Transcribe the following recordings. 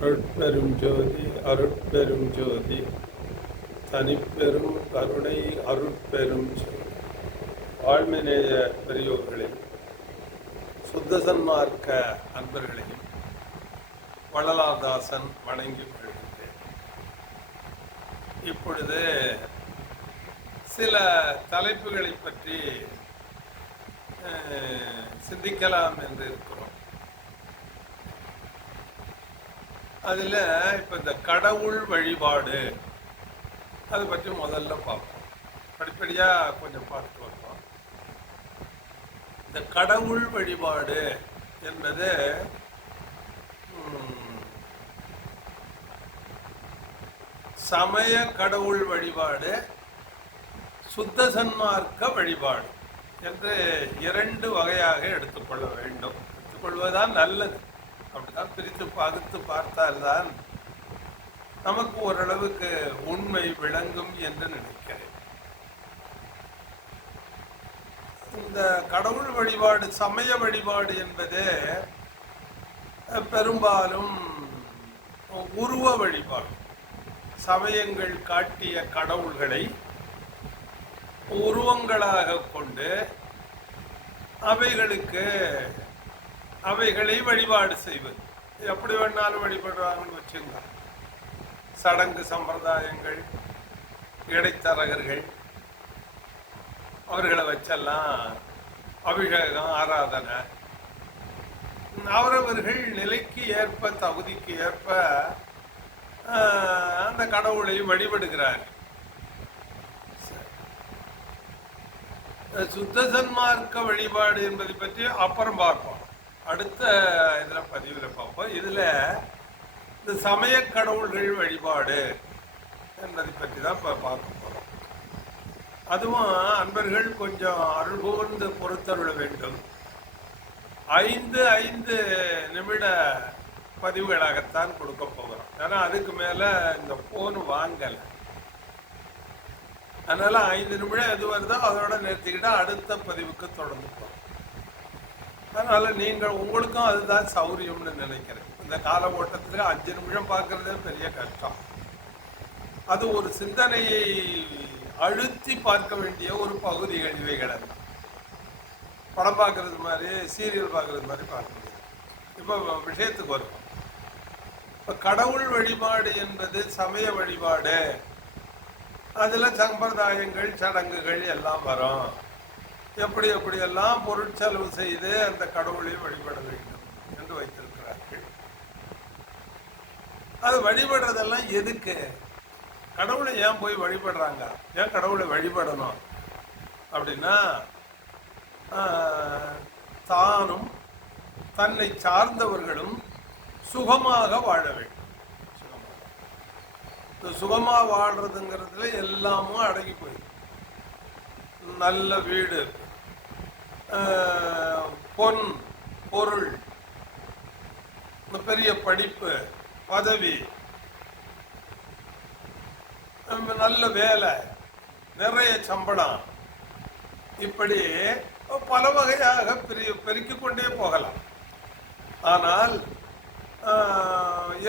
அருட்பெரும் ஜோதி அருட்பெரும் ஜோதி. தனிப்பெரும் கருணை அருட்பெரும் ஜோதி. வாழ்மினேய பெரியோர்களே சுத்த சன்மார்க்க அன்பர்களையும் வள்ளலாதாசன் வணங்கி கொள்கின்றேன். இப்பொழுது சில தலைப்புகளை பற்றி சிந்திக்கலாம் என்று இருக்கிறோம். அதில் இப்போ இந்த கடவுள் வழிபாடு அதை பற்றி முதல்ல பார்ப்போம். படிப்படியாக கொஞ்சம் பார்த்து வருவோம். இந்த கடவுள் வழிபாடு என்பது சமய கடவுள் வழிபாடு சுத்த சன்மார்க்க வழிபாடு என்று இரண்டு வகையாக எடுத்துக்கொள்ள வேண்டும். எடுத்துக்கொள்வதுதான் நல்லது. அப்படிதான் பிரித்து பகுத்து பார்த்தால்தான் நமக்கு ஓரளவுக்கு உண்மை விளங்கும் என்று நினைக்கிறேன். இந்த கடவுள் வழிபாடு சமய வழிபாடு என்பது பெரும்பாலும் உருவ வழிபாடு. சமயங்கள் காட்டிய கடவுள்களை உருவங்களாக கொண்டு அவைகளுக்கு அவைகளை வழிபாடு செய்வது. எப்படி வேணாலும் வழிபடுவாங்கன்னு வச்சுங்க சடங்கு சம்பிரதாயங்கள் இடைத்தரகர்கள் அவர்களை வச்செல்லாம் அபிஷேகம் ஆராதனை. அவரவர்கள் நிலைக்கு ஏற்ப தகுதிக்கு ஏற்ப அந்த கடவுளை வழிபடுகிறார். சுத்த சன்மார்க்க வழிபாடு என்பதை பற்றி அப்புறம் பார்ப்போம். அடுத்த இதில் பதிவில் பார்ப்போம். இதில் இந்த சமய கடவுள்கள் வழிபாடு என்பதை பற்றி தான் இப்போ பார்க்க போகிறோம் அதுவும் அன்பர்கள் கொஞ்சம் அருள்கூர்ந்து பொறுத்தருள வேண்டும். ஐந்து ஐந்து நிமிட பதிவுகளாகத்தான் கொடுக்க போகிறோம். ஏன்னா அதுக்கு மேலே இந்த ஃபோன் வாங்கலை. அதனால் ஐந்து நிமிடம் எது வருதோ அதோட நிறுத்திக்கிட்டால் அடுத்த பதிவுக்கு தொடர்ந்து போகிறோம் அதனால நீங்கள் உங்களுக்கும் அதுதான் சௌரியம்னு நினைக்கிறேன். இந்த கால ஓட்டத்தில் அஞ்சு நிமிஷம் பார்க்கறதே பெரிய கஷ்டம். அது ஒரு சிந்தனையை அழுத்தி பார்க்க வேண்டிய ஒரு பகுதி இவைகள் படம் பார்க்கறது மாதிரி சீரியல் பார்க்கறது மாதிரி பார்க்க முடியாது. இப்போ விஷயத்துக்கு வருவோம். இப்போ கடவுள் வழிபாடு என்பது சமய வழிபாடு. அதில் சம்பிரதாயங்கள் சடங்குகள் எல்லாம் வரும். எப்படி எப்படியெல்லாம் பொருட்செலவு செய்து அந்த கடவுளை வழிபட வேண்டும் என்று வைத்திருக்கிறார்கள். அது வழிபடுறதெல்லாம் எதுக்கு? கடவுளை ஏன் போய் வழிபடுறாங்க? ஏன் கடவுளை வழிபடணும்? அப்படின்னா ஆஹ், தானும் தன்னை சார்ந்தவர்களும் சுகமாக வாழ வேண்டும். இந்த சுகமா வாழ்றதுங்கிறதுல எல்லாமும் அடங்கி போயிடும். நல்ல வீடு பொன் பொருள் இந்த பெரிய படிப்பு பதவி நல்ல வேலை நிறைய சம்பளம். இப்படி பல வகையாக பெரிய பெருக்கிக் கொண்டே போகலாம். ஆனால்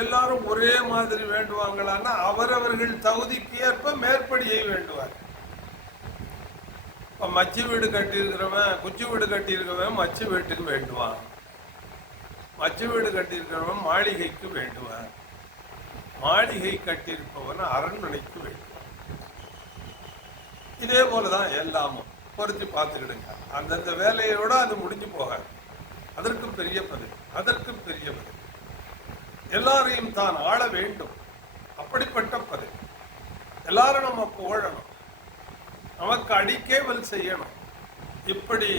எல்லாரும் ஒரே மாதிரி வேண்டுவாங்களான்னா அவரவர்கள் தகுதிக்கு ஏற்ப மேற்படியை வேண்டுவார் இப்போ மச்சு வீடு கட்டியிருக்கிறவன் குச்சி வீடு கட்டியிருக்கிறவன் மச்சு வீட்டுக்கு வேண்டுவான். மச்சு வீடு கட்டியிருக்கிறவன் மாளிகைக்கு வேண்டுவான். மாளிகை கட்டியிருப்பவன் அரண்மனைக்கு வேண்டுவான். இதே போலதான் எல்லாமும். பொருத்தி பார்த்துக்கிடுங்க. அந்தந்த வேலையோட அது முடிஞ்சு போகாது அதற்கும் பெரிய பதில். அதற்கும் பெரிய பதில். எல்லாரையும் தான் ஆள வேண்டும். அப்படிப்பட்ட பதில். எல்லாரும் நம்ம புகழணும். நமக்கு அடிக்கேவல் செய்யணும். இப்படி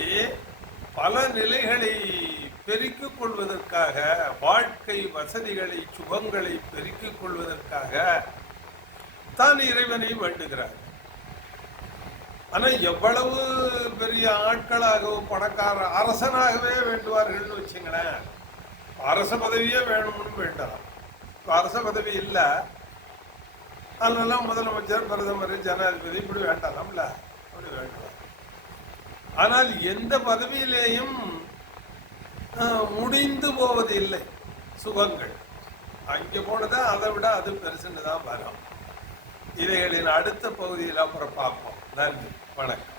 பல நிலைகளை பெருக்கிக் கொள்வதற்காக வாழ்க்கை வசதிகளை சுகங்களை பெருக்கிக் கொள்வதற்காக தான் இறைவனை வேண்டுகிறார். ஆனா எவ்வளவு பெரிய ஆட்களாகவும் பணக்கார அரசனாகவே வேண்டுவார்கள் வச்சுங்களேன். அரச பதவியே வேணும்னு வேண்டாம். அரச பதவி இல்லை. அதனால முதலமைச்சர் பிரதமர் ஜனாதிபதி இப்படி வேண்டாம்ல? அப்படி வேண்டாம். ஆனால் எந்த பதவியிலேயும் முடிந்து போவது இல்லை சுகங்கள். அங்கே போனதா அதை விட அது பெருசுன்னு தான் வரும். இவைகளின் அடுத்த பகுதியில் அப்புறம் பார்ப்போம். நன்றி. வணக்கம்.